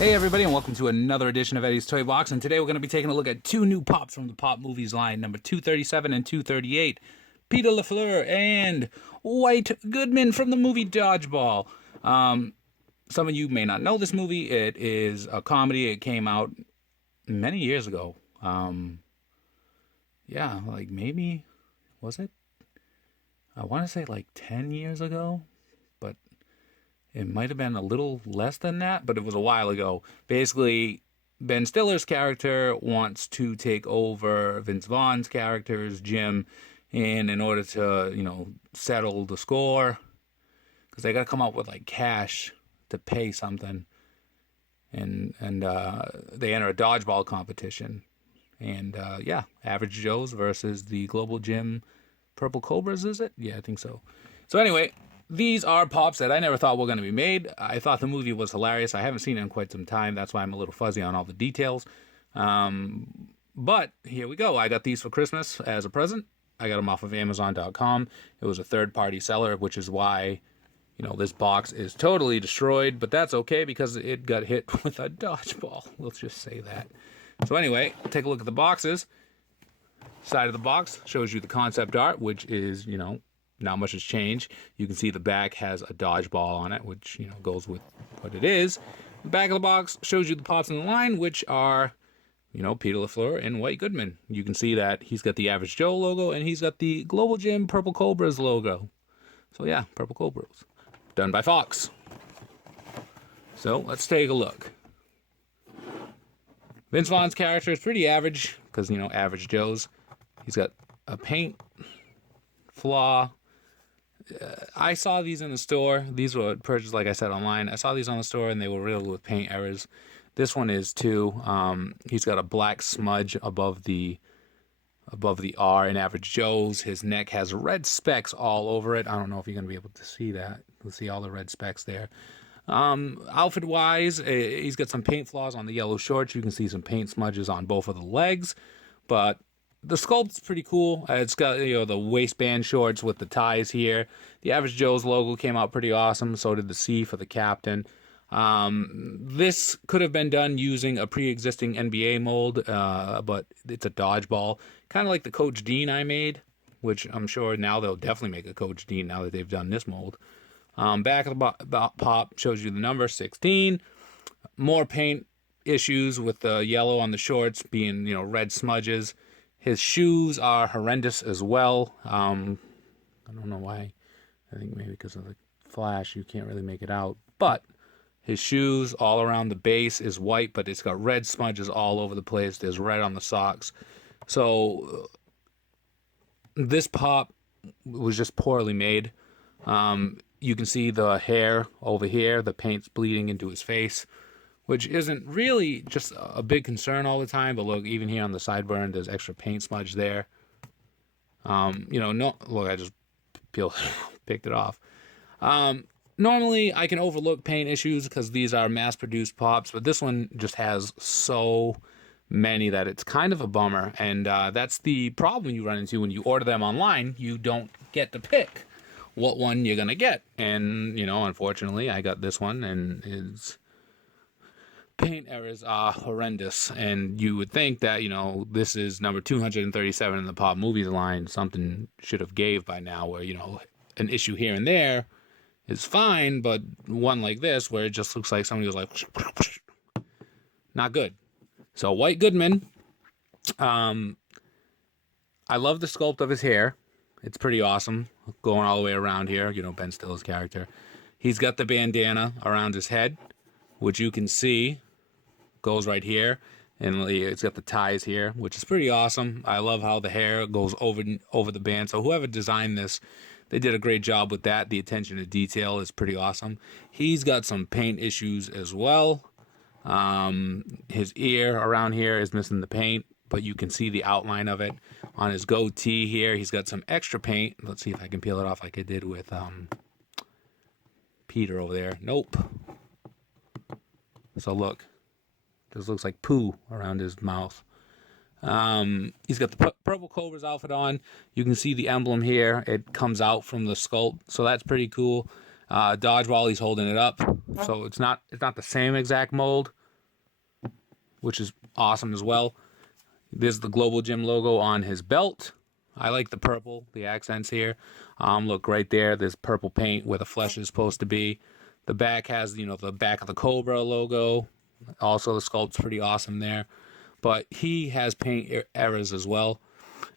Hey everybody, and welcome to another edition of Eddie's Toy Box. And today we're going to be taking a look at two new pops from the Pop Movies line, number 237 and 238. Peter Fleur and White Goodman from the movie Dodgeball. Some of you may not know this movie. It is a comedy. It came out many years ago. Yeah, like maybe, was it? I want to say like 10 years ago, but it might have been a little less than that, but it was a while ago. Basically, Ben Stiller's character wants to take over Vince Vaughn's character's Jim, and in order to, settle the score, because they got to come up with like cash to pay something, and they enter a dodgeball competition, and Average Joe's versus the Global Gym Purple Cobras, is it? Yeah, I think so. So anyway, these are pops that I never thought were going to be made. I thought the movie was hilarious. I haven't seen it in quite some time. That's why I'm a little fuzzy on all the details. But here we go. I got these for Christmas as a present. I got them off of Amazon.com. It was a third-party seller, which is why, this box is totally destroyed. But that's okay because it got hit with a dodgeball. Let's just say that. So anyway, take a look at the boxes. Side of the box shows you the concept art, which is, not much has changed. You can see the back has a dodgeball on it, which, goes with what it is. The back of the box shows you the pops in the line, which are, Peter LaFleur and White Goodman. You can see that he's got the Average Joe logo, and he's got the Global Gym Purple Cobras logo. So yeah, Purple Cobras. Done by Fox. So let's take a look. Vince Vaughn's character is pretty average, because, Average Joe's. He's got a paint flaw. I saw these in the store. These were purchased, like I said, online. I saw these on the store, and they were riddled with paint errors. This one is too. He's got a black smudge above the R in Average Joe's. His neck has red specks all over it. I don't know if you're going to be able to see that. You'll see all the red specks there. Outfit-wise, he's got some paint flaws on the yellow shorts. You can see some paint smudges on both of the legs, but the sculpt's pretty cool. It's got, the waistband shorts with the ties here. The Average Joe's logo came out pretty awesome. So did the C for the captain. This could have been done using a pre-existing NBA mold, but it's a dodgeball. Kind of like the Coach Dean I made, which I'm sure now they'll definitely make a Coach Dean now that they've done this mold. Back of the pop shows you the number 16. More paint issues with the yellow on the shorts being, red smudges. His shoes are horrendous as well. I don't know why. I think maybe because of the flash, you can't really make it out. But his shoes all around the base is white, but it's got red smudges all over the place. There's red on the socks. So this pop was just poorly made. You can see the hair over here. The paint's bleeding into his face, which isn't really just a big concern all the time. But look, even here on the sideburn, there's extra paint smudge there. Look, I just picked it off. Normally, I can overlook paint issues because these are mass-produced pops, but this one just has so many that it's kind of a bummer. And that's the problem you run into when you order them online. You don't get to pick what one you're going to get. And, unfortunately, I got this one, and its paint errors are horrendous. And you would think that, this is number 237 in the Pop Movies line. Something should have gave by now where, an issue here and there is fine, but one like this where it just looks like somebody was like, not good. So White Goodman, I love the sculpt of his hair. It's pretty awesome, going all the way around here, Ben Stiller's character. He's got the bandana around his head, which you can see goes right here, and it's got the ties here, which is pretty awesome. I love how the hair goes over the band. So whoever designed this, they did a great job with that. The attention to detail is pretty awesome. He's got some paint issues as well. His ear around here is missing the paint, but you can see the outline of it. On his goatee here, he's got some extra paint. Let's see if I can peel it off like I did with Peter over there. Nope. So look. This looks like poo around his mouth. He's got the Purple Cobra's outfit on. You can see the emblem here. It comes out from the sculpt, so that's pretty cool. Dodgeball, he's holding it up. So it's not the same exact mold, which is awesome as well. There's the Global Gym logo on his belt. I like the purple, the accents here. Look right there. There's purple paint where the flesh is supposed to be. The back has, you know, the back of the Cobra logo. Also, the sculpt's pretty awesome there. But he has paint errors as well.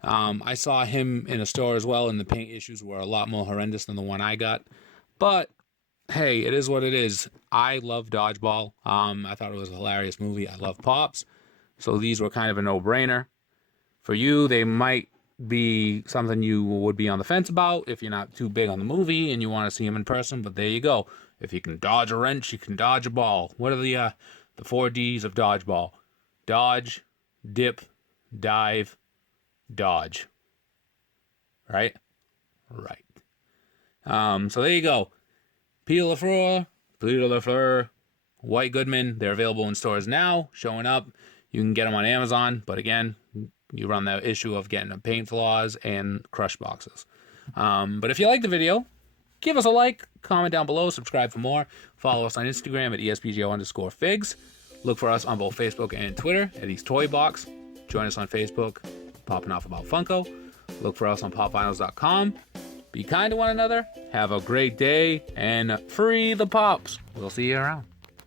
I saw him in a store as well, and the paint issues were a lot more horrendous than the one I got. But hey, it is what it is. I love Dodgeball. I thought it was a hilarious movie. I love Pops. So these were kind of a no-brainer. For you, they might be something you would be on the fence about if you're not too big on the movie and you want to see him in person. But there you go. If you can dodge a wrench, you can dodge a ball. What are the 4 Ds of Dodgeball? Dodge, dip, dive, dodge. Right? Right. So there you go. Peter Fleur, White Goodman. They're available in stores now, showing up. You can get them on Amazon, but again, you run the issue of getting paint flaws and crush boxes. But if you like the video, give us a like, comment down below, subscribe for more. Follow us on Instagram at ESPGO_figs. Look for us on both Facebook and Twitter, EddiesToyBox. Join us on Facebook, popping off about Funko. Look for us on popvinyls.com. Be kind to one another. Have a great day and free the pops. We'll see you around.